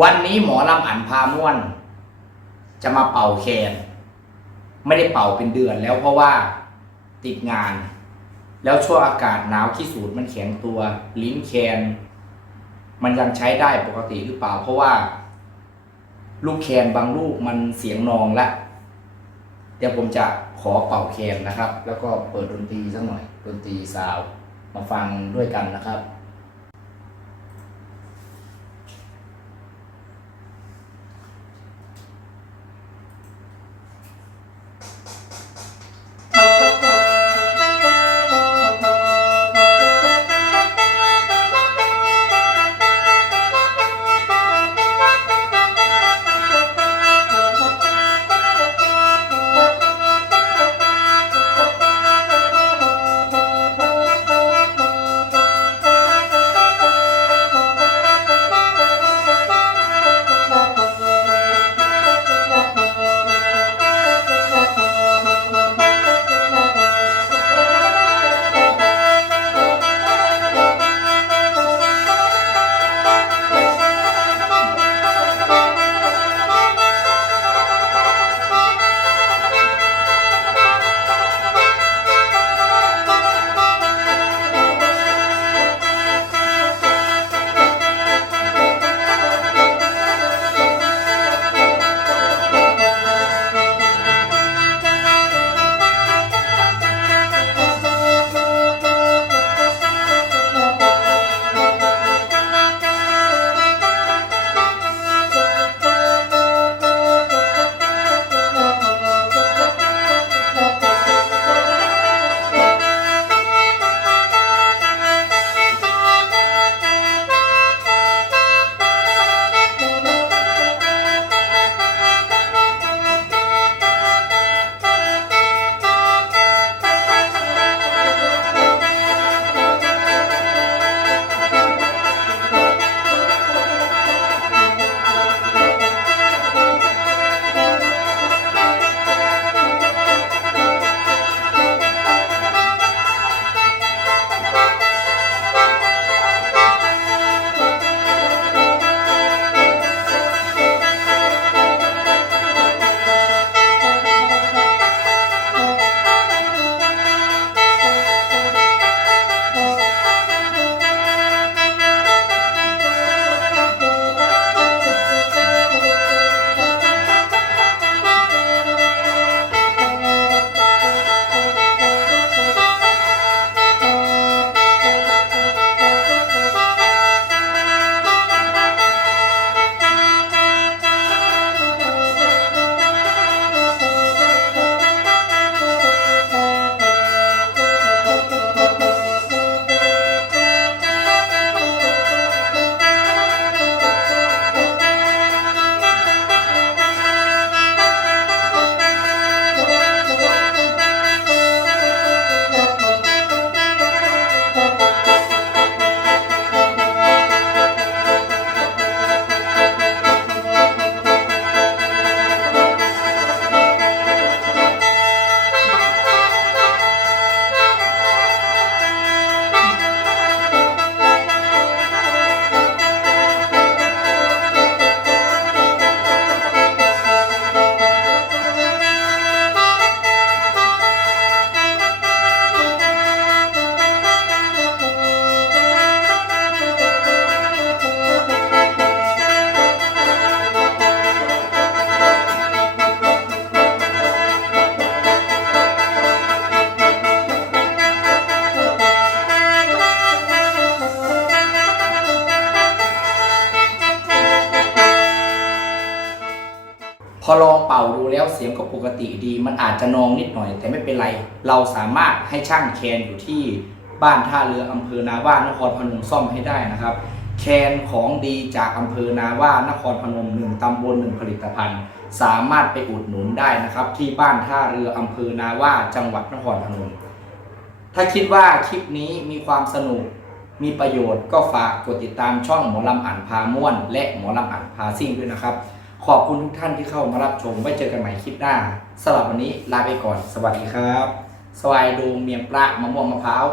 วันนี้หมอลำอั๋นพาม่วนจะมาเป่าแคนไม่ได้เป่าเป็นเดือนแล้วเพราะว่าติดงานแล้วช่วงอากาศหนาวขี้สูดมันแข็งตัวลิ้นแคนมันยังใช้ได้ปกติหรือเปล่าเพราะว่าลูกแคนบางลูกมันเสียงนองละเดี๋ยวผมจะขอเป่าแคนนะครับ แล้วก็เปิดดนตรีสักหน่อยดนตรีซาวมาฟังด้วยกันนะครับพอลองเป่าดูแล้วเสียงก็ปกติดีมันอาจจะนองนิดหน่อยแต่ไม่เป็นไรเราสามารถให้ช่างแคนอยู่ที่บ้านท่าเรืออำเภอนาว่านครพนมซ่อมให้ได้นะครับแคนของดีจากอำเภอนาว่านครพนม1ตำบล1ผลิตภัณฑ์สามารถไปอุดหนุนได้นะครับที่บ้านท่าเรืออำเภอนาว่าจังหวัดนครพนมถ้าคิดว่าคลิปนี้มีความสนุกมีประโยชน์ก็ฝากกดติดตามช่องหมอลำอั๋นพาม่วนและหมอลำอั๋นพาซิ่งด้วยนะครับขอบคุณทุกท่านที่เข้ามารับชมไว้เจอกันใหม่คลิปหน้าสำหรับวันนี้ลาไปก่อนสวัสดีครับสวายดูเมียงปลามะม่วงมะพร้าว